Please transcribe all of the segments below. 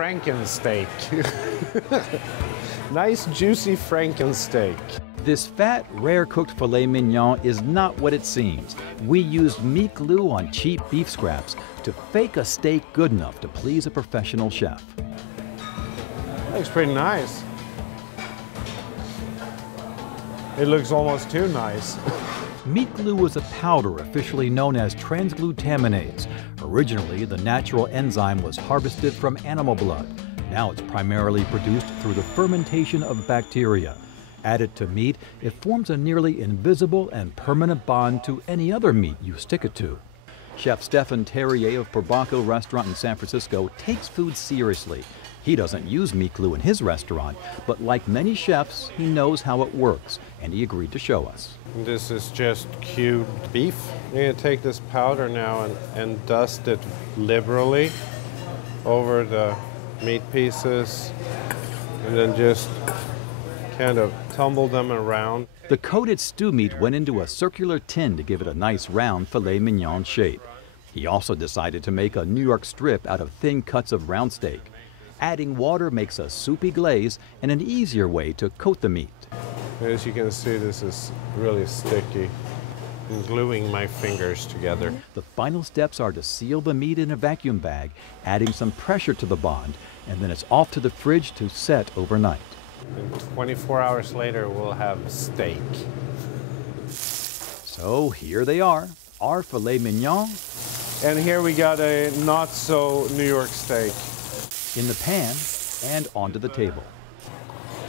Frankensteak. Nice, juicy Frankensteak. This fat, rare-cooked filet mignon is not what it seems. We used meat glue on cheap beef scraps to fake a steak good enough to please a professional chef. Looks pretty nice. It looks almost too nice. Meat glue is a powder officially known as transglutaminase. Originally, the natural enzyme was harvested from animal blood. Now it's primarily produced through the fermentation of bacteria. Added to meat, it forms a nearly invisible and permanent bond to any other meat you stick it to. Chef Stephan Terrier of Porbaco Restaurant in San Francisco takes food seriously. He doesn't use meat glue in his restaurant, but like many chefs, he knows how it works, and he agreed to show us. This is just cubed beef. I'm going to take this powder now and dust it liberally over the meat pieces, and then just kind of tumble them around. The coated stew meat went into a circular tin to give it a nice round filet mignon shape. He also decided to make a New York strip out of thin cuts of round steak. Adding water makes a soupy glaze and an easier way to coat the meat. As you can see, this is really sticky. I'm gluing my fingers together. The final steps are to seal the meat in a vacuum bag, adding some pressure to the bond, and then it's off to the fridge to set overnight. And 24 hours later, we'll have steak. So here they are, our filet mignon. And here we got a not so New York steak. In the pan and onto the table.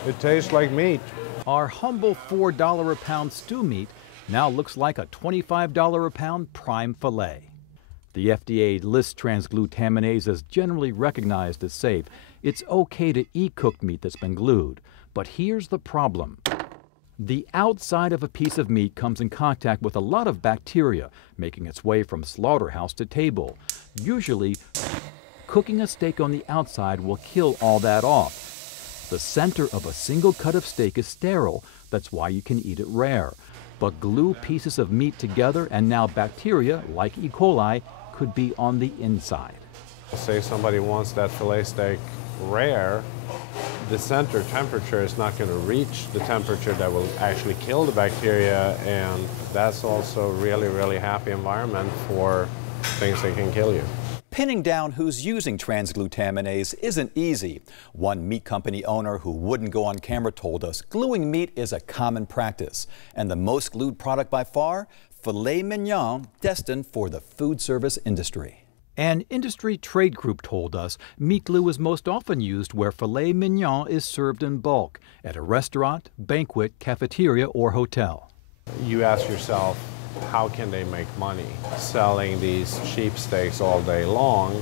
It tastes like meat. Our humble $4 a pound stew meat now looks like a $25 a pound prime filet. The FDA lists transglutaminase as generally recognized as safe. It's okay to eat cooked meat that's been glued. But here's the problem. The outside of a piece of meat comes in contact with a lot of bacteria, making its way from slaughterhouse to table. Usually, cooking a steak on the outside will kill all that off. The center of a single cut of steak is sterile, that's why you can eat it rare. But glue pieces of meat together and now bacteria, like E. coli, could be on the inside. Say somebody wants that filet steak rare, the center temperature is not going to reach the temperature that will actually kill the bacteria, and that's also really, really happy environment for things that can kill you. Pinning down who's using transglutaminase isn't easy. One meat company owner who wouldn't go on camera told us gluing meat is a common practice. And the most glued product by far, filet mignon, destined for the food service industry. An industry trade group told us meat glue is most often used where filet mignon is served in bulk, at a restaurant, banquet, cafeteria, or hotel. You ask yourself, how can they make money selling these cheap steaks all day long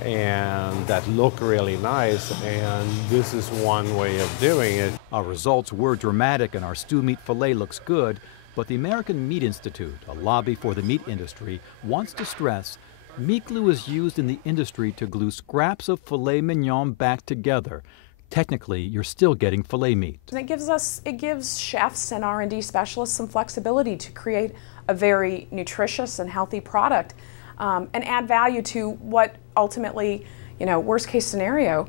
and that look really nice? And this is one way of doing it. Our results were dramatic and our stew meat filet looks good, but the American Meat Institute, a lobby for the meat industry, wants to stress meat glue is used in the industry to glue scraps of filet mignon back together. Technically, you're still getting filet meat. And it gives chefs and R&D specialists some flexibility to create a very nutritious and healthy product and add value to what ultimately, worst case scenario,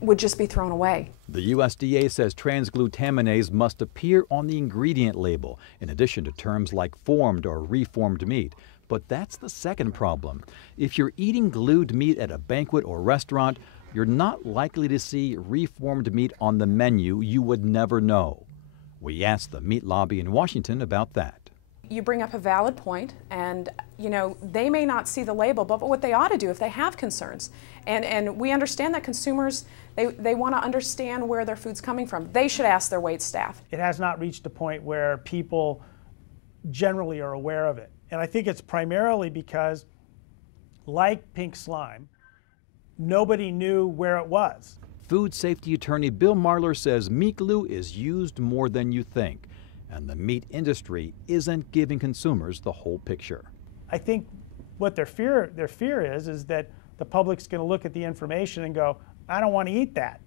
would just be thrown away. The USDA says transglutaminase must appear on the ingredient label, in addition to terms like formed or reformed meat. But that's the second problem. If you're eating glued meat at a banquet or restaurant, you're not likely to see reformed meat on the menu. You would never know. We asked the meat lobby in Washington about that. You bring up a valid point, and they may not see the label, but what they ought to do if they have concerns, and we understand that consumers, they want to understand where their food's coming from. They should ask their wait staff. It has not reached a point where people generally are aware of it. And I think it's primarily because, like pink slime, nobody knew where it was. Food safety attorney Bill Marler says meat glue is used more than you think, and the meat industry isn't giving consumers the whole picture. I think what their fear is that the public's going to look at the information and go, I don't want to eat that.